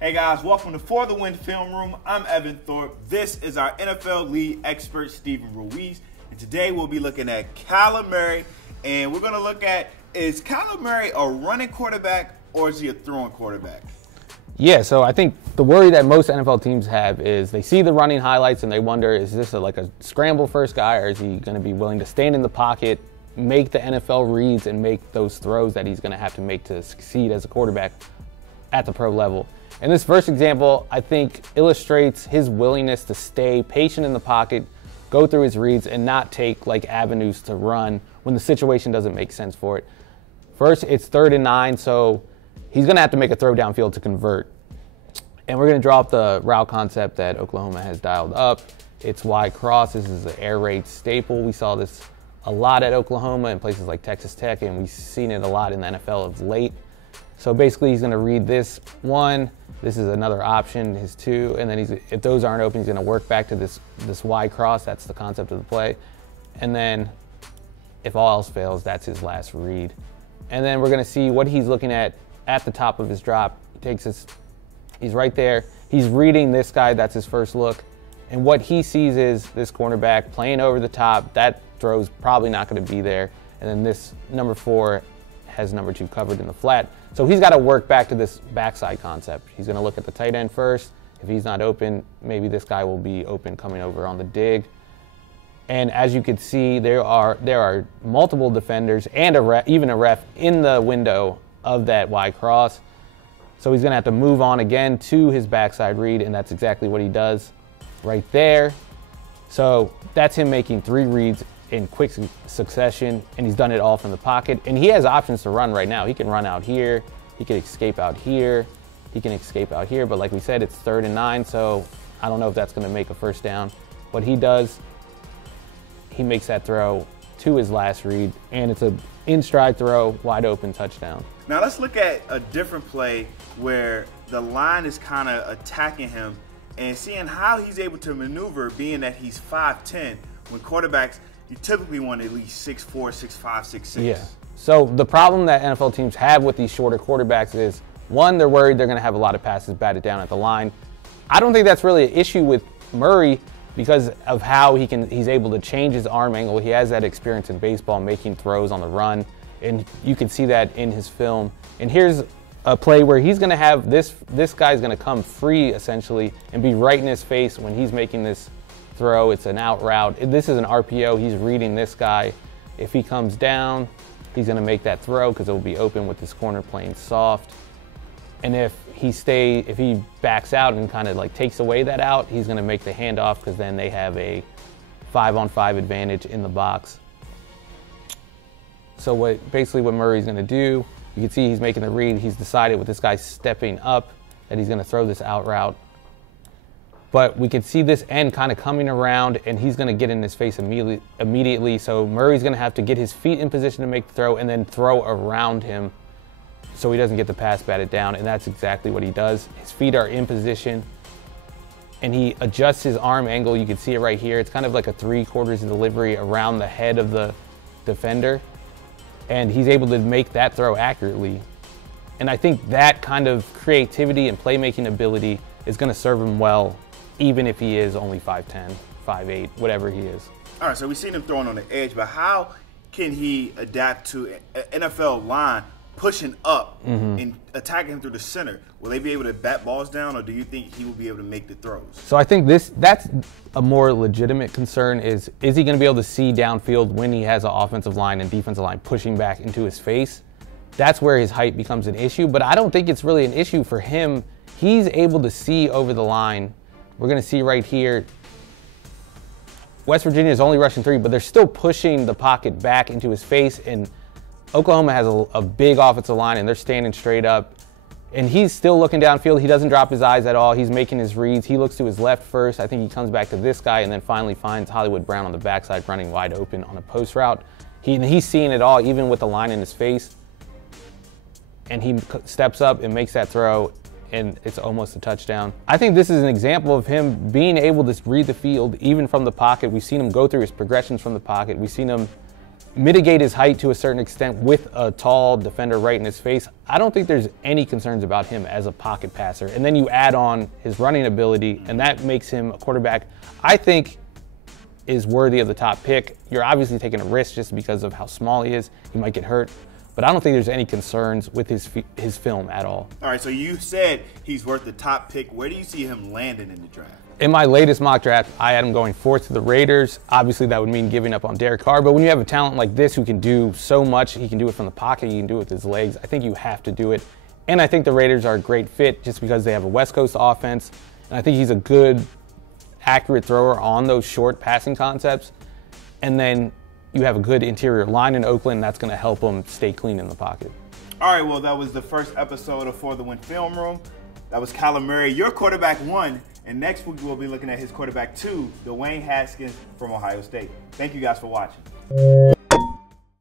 Hey guys, welcome to For the Win Film Room. I'm Evan Thorpe. This is our NFL lead expert, Stephen Ruiz. And today we'll be looking at Kyler Murray. And we're going to look at, is Kyler Murray a running quarterback or is he a throwing quarterback? Yeah, so I think the worry that most NFL teams have is they see the running highlights and they wonder, is this like a scramble first guy, or is he going to be willing to stand in the pocket, make the NFL reads, and make those throws that he's going to have to make to succeed as a quarterback at the pro level. And this first example, I think, illustrates his willingness to stay patient in the pocket, go through his reads, and not take like avenues to run when the situation doesn't make sense for it. First, it's 3rd and 9, so he's going to have to make a throw downfield to convert. And we're going to draw up the route concept that Oklahoma has dialed up. It's Y cross. This is an air raid staple. We saw this a lot at Oklahoma and places like Texas Tech, and we've seen it a lot in the NFL of late. So basically, he's going to read this one. This is another option, his 2, and then if those aren't open, he's going to work back to this Y cross. That's the concept of the play. And then if all else fails, that's his last read. And then we're going to see what he's looking at the top of his drop. He's right there. He's reading this guy. That's his first look. And what he sees is this cornerback playing over the top. That throw's probably not going to be there. And then this number 4 has number 2 covered in the flat. So he's got to work back to this backside concept. He's going to look at the tight end first. If he's not open, maybe this guy will be open coming over on the dig. And as you can see, there are multiple defenders and even a ref in the window of that Y cross. So he's going to have to move on again to his backside read, and that's exactly what he does right there. So that's him making 3 reads in quick succession, and he's done it all from the pocket. And he has options to run right now. He can run out here, he can escape out here, he can escape out here, but like we said, it's 3rd and 9, so I don't know if that's going to make a first down. What he does, he makes that throw to his last read, and it's an in-stride throw, wide open touchdown. Now let's look at a different play where the line is kind of attacking him and seeing how he's able to maneuver, being that he's 5'10", when quarterbacks, you typically want at least 6'4", 6'5", 6'6". Yeah. So the problem that NFL teams have with these shorter quarterbacks is, one, they're worried they're going to have a lot of passes batted down at the line. I don't think that's really an issue with Murray because of how he's able to change his arm angle. He has that experience in baseball making throws on the run, and you can see that in his film. And here's a play where he's going to have this guy's going to come free essentially and be right in his face when he's making this throw. It's an out route. This is an RPO. He's reading this guy. If he comes down, he's going to make that throw because it will be open with this corner playing soft. And if he backs out and kind of like takes away that out, he's going to make the handoff because then they have a 5-on-5 advantage in the box. So basically what Murray's going to do, you can see he's making the read. He's decided with this guy stepping up that he's going to throw this out route. But we can see this end kind of coming around, and he's going to get in his face immediately. So Murray's going to have to get his feet in position to make the throw and then throw around him so he doesn't get the pass batted down, and that's exactly what he does. His feet are in position, and he adjusts his arm angle. You can see it right here. It's kind of like a 3/4 delivery around the head of the defender, and he's able to make that throw accurately. And I think that kind of creativity and playmaking ability is going to serve him well, even if he is only 5'10", 5'8", whatever he is. All right, so we've seen him throwing on the edge, but how can he adapt to an NFL line pushing up and attacking him through the center? Will they be able to bat balls down, or do you think he will be able to make the throws? So I think that's a more legitimate concern is he going to be able to see downfield when he has an offensive line and defensive line pushing back into his face? That's where his height becomes an issue, but I don't think it's really an issue for him. He's able to see over the line. We're going to see right here, West Virginia is only rushing 3, but they're still pushing the pocket back into his face, and Oklahoma has a big offensive line, and they're standing straight up. And he's still looking downfield. He doesn't drop his eyes at all. He's making his reads. He looks to his left first. I think he comes back to this guy and then finally finds Hollywood Brown on the backside running wide open on a post route. He's seeing it all, even with the line in his face. And he steps up and makes that throw, and it's almost a touchdown. I think this is an example of him being able to read the field even from the pocket. We've seen him go through his progressions from the pocket. We've seen him mitigate his height to a certain extent with a tall defender right in his face, I don't think there's any concerns about him as a pocket passer. And then you add on his running ability, and that makes him a quarterback I think is worthy of the top pick. You're obviously taking a risk just because of how small he is. He might get hurt. But I don't think there's any concerns with his film at all. All right, so you said he's worth the top pick. Where do you see him landing in the draft? In my latest mock draft, I had him going 4th to the Raiders. Obviously, that would mean giving up on Derek Carr. But when you have a talent like this who can do so much, he can do it from the pocket, he can do it with his legs, I think you have to do it. And I think the Raiders are a great fit just because they have a West Coast offense. And I think he's a good, accurate thrower on those short passing concepts. And then you have a good interior line in Oakland, that's going to help him stay clean in the pocket. All right, well, that was the first episode of For the Win Film Room. That was Kyler Murray, your quarterback 1. And next week, we'll be looking at his quarterback 2, Dwayne Haskins from Ohio State. Thank you guys for watching.